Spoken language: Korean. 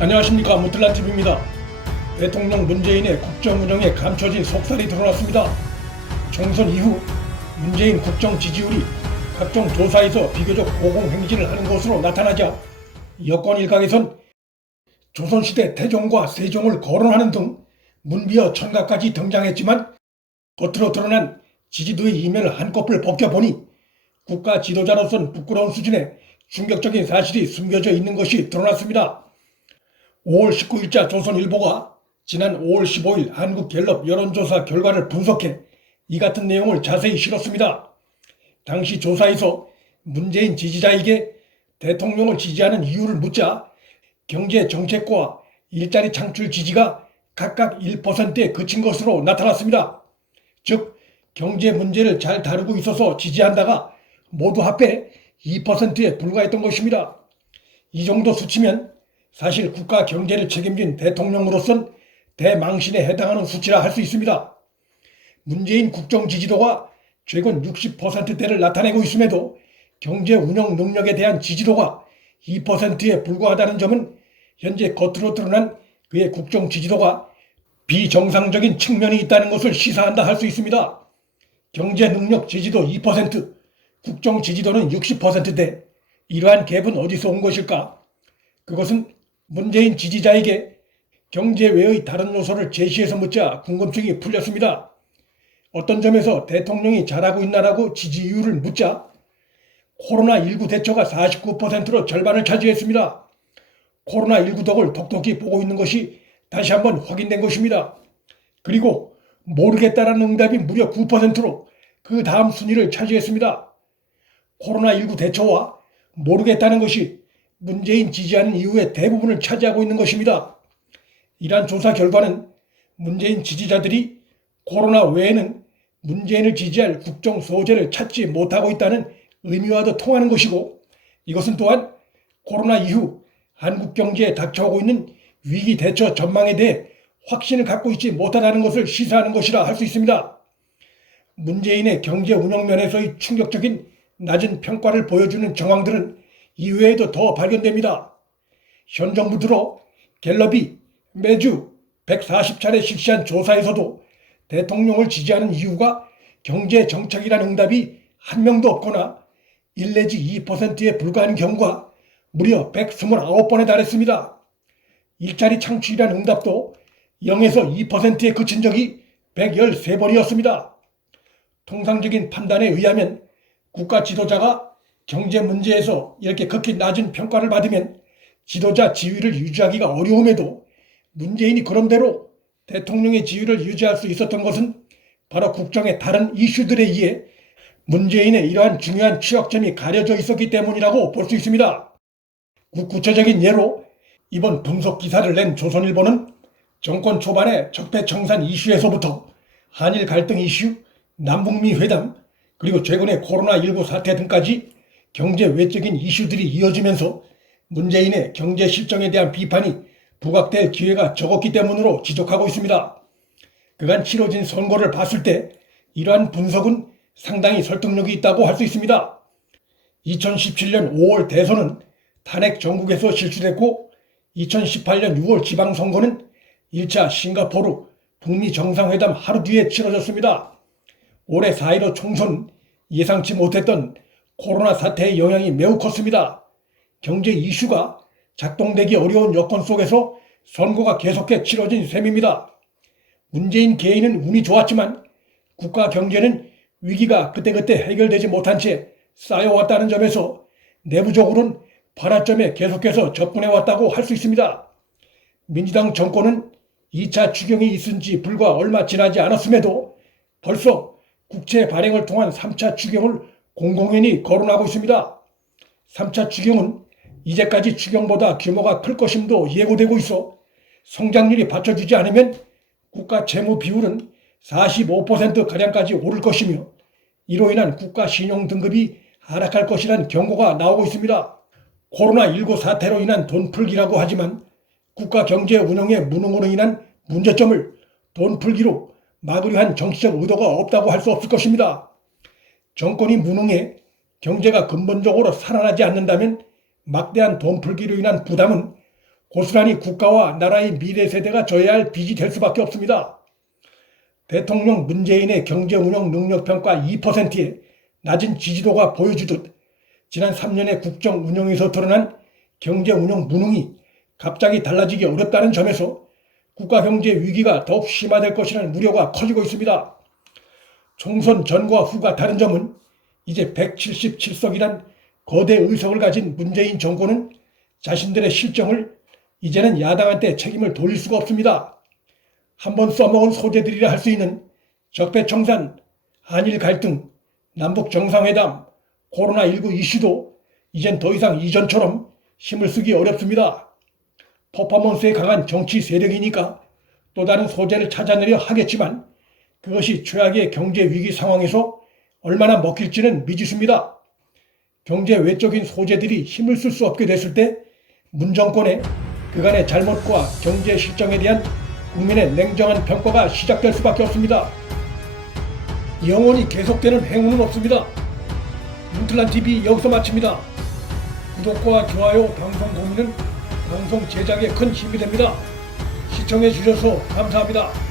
안녕하십니까, 무틀란TV입니다. 대통령 문재인의 국정 운영에 감춰진 속살이 드러났습니다. 총선 이후 문재인 국정 지지율이 각종 조사에서 비교적 고공행진을 하는 것으로 나타나자 여권 일각에선 조선시대 태종과 세종을 거론하는 등 문비어 천가까지 등장했지만 겉으로 드러난 지지도의 이면을 한꺼풀 벗겨보니 국가 지도자로선 부끄러운 수준의 충격적인 사실이 숨겨져 있는 것이 드러났습니다. 5월 19일자 조선일보가 지난 5월 15일 한국갤럽 여론조사 결과를 분석해 이 같은 내용을 자세히 실었습니다. 당시 조사에서 문재인 지지자에게 대통령을 지지하는 이유를 묻자 경제 정책과 일자리 창출 지지가 각각 1%에 그친 것으로 나타났습니다. 즉 경제 문제를 잘 다루고 있어서 지지한다가 모두 합해 2%에 불과했던 것입니다. 이 정도 수치면 사실 국가 경제를 책임진 대통령으로선 대망신에 해당하는 수치라 할 수 있습니다. 문재인 국정 지지도가 최근 60%대를 나타내고 있음에도 경제 운영 능력에 대한 지지도가 2%에 불과하다는 점은 현재 겉으로 드러난 그의 국정 지지도가 비정상적인 측면이 있다는 것을 시사한다 할 수 있습니다. 경제 능력 지지도 2%, 국정 지지도는 60%대 이러한 갭은 어디서 온 것일까? 그것은 문재인 지지자에게 경제 외의 다른 요소를 제시해서 묻자 궁금증이 풀렸습니다. 어떤 점에서 대통령이 잘하고 있나라고 지지율을 묻자 코로나19 대처가 49%로 절반을 차지했습니다. 코로나19 덕을 똑똑히 보고 있는 것이 다시 한번 확인된 것입니다. 그리고 모르겠다라는 응답이 무려 9%로 그 다음 순위를 차지했습니다. 코로나19 대처와 모르겠다는 것이 문재인 지지하는 이유의 대부분을 차지하고 있는 것입니다. 이러한 조사 결과는 문재인 지지자들이 코로나 외에는 문재인을 지지할 국정 소재를 찾지 못하고 있다는 의미와도 통하는 것이고, 이것은 또한 코로나 이후 한국 경제에 닥쳐오고 있는 위기 대처 전망에 대해 확신을 갖고 있지 못하다는 것을 시사하는 것이라 할 수 있습니다. 문재인의 경제 운영 면에서의 충격적인 낮은 평가를 보여주는 정황들은 이외에도 더 발견됩니다. 현 정부 들어 갤럽이 매주 140차례 실시한 조사에서도 대통령을 지지하는 이유가 경제 정책이라는 응답이 한 명도 없거나 1 내지 2%에 불과한 경우가 무려 129번에 달했습니다. 일자리 창출이라는 응답도 0에서 2%에 그친 적이 113번이었습니다. 통상적인 판단에 의하면 국가 지도자가 경제 문제에서 이렇게 극히 낮은 평가를 받으면 지도자 지위를 유지하기가 어려움에도 문재인이 그런대로 대통령의 지위를 유지할 수 있었던 것은 바로 국정의 다른 이슈들에 의해 문재인의 이러한 중요한 취약점이 가려져 있었기 때문이라고 볼 수 있습니다. 구체적인 예로 이번 분석 기사를 낸 조선일보는 정권 초반의 적폐청산 이슈에서부터 한일 갈등 이슈, 남북미 회담, 그리고 최근의 코로나19 사태 등까지 경제 외적인 이슈들이 이어지면서 문재인의 경제 실정에 대한 비판이 부각될 기회가 적었기 때문으로 지적하고 있습니다. 그간 치러진 선거를 봤을 때 이러한 분석은 상당히 설득력이 있다고 할 수 있습니다. 2017년 5월 대선은 탄핵 정국에서 실시됐고 2018년 6월 지방선거는 1차 싱가포르 북미 정상회담 하루 뒤에 치러졌습니다. 올해 4.15 총선 예상치 못했던 코로나 사태의 영향이 매우 컸습니다. 경제 이슈가 작동되기 어려운 여건 속에서 선거가 계속해 치러진 셈입니다. 문재인 개인은 운이 좋았지만 국가 경제는 위기가 그때그때 해결되지 못한 채 쌓여왔다는 점에서 내부적으로는 발화점에 계속해서 접근해왔다고 할 수 있습니다. 민주당 정권은 2차 추경이 있은 지 불과 얼마 지나지 않았음에도 벌써 국채 발행을 통한 3차 추경을 공공연히 거론하고 있습니다. 3차 추경은 이제까지 추경보다 규모가 클 것임도 예고되고 있어 성장률이 받쳐주지 않으면 국가 채무 비율은 45%가량까지 오를 것이며 이로 인한 국가 신용 등급이 하락할 것이라는 경고가 나오고 있습니다. 코로나19 사태로 인한 돈풀기라고 하지만 국가 경제 운영의 무능으로 인한 문제점을 돈풀기로 막으려 한 정치적 의도가 없다고 할 수 없을 것입니다. 정권이 무능해 경제가 근본적으로 살아나지 않는다면 막대한 돈풀기로 인한 부담은 고스란히 국가와 나라의 미래 세대가 져야 할 빚이 될 수밖에 없습니다. 대통령 문재인의 경제운영 능력평가 2%의 낮은 지지도가 보여주듯 지난 3년의 국정운영에서 드러난 경제운영 무능이 갑자기 달라지기 어렵다는 점에서 국가경제 위기가 더욱 심화될 것이라는 우려가 커지고 있습니다. 총선 전과 후가 다른 점은 이제 177석이란 거대 의석을 가진 문재인 정권은 자신들의 실정을 이제는 야당한테 책임을 돌릴 수가 없습니다. 한번 써먹은 소재들이라 할 수 있는 적폐청산, 한일 갈등, 남북 정상회담, 코로나19 이슈도 이젠 더 이상 이전처럼 힘을 쓰기 어렵습니다. 퍼포먼스에 강한 정치 세력이니까 또 다른 소재를 찾아내려 하겠지만 그것이 최악의 경제 위기 상황에서 얼마나 먹힐지는 미지수입니다. 경제 외적인 소재들이 힘을 쓸 수 없게 됐을 때 문정권의 그간의 잘못과 경제 실정에 대한 국민의 냉정한 평가가 시작될 수밖에 없습니다. 영원히 계속되는 행운은 없습니다. 윤틀란TV 여기서 마칩니다. 구독과 좋아요, 방송 공유는 방송 제작에 큰 힘이 됩니다. 시청해 주셔서 감사합니다.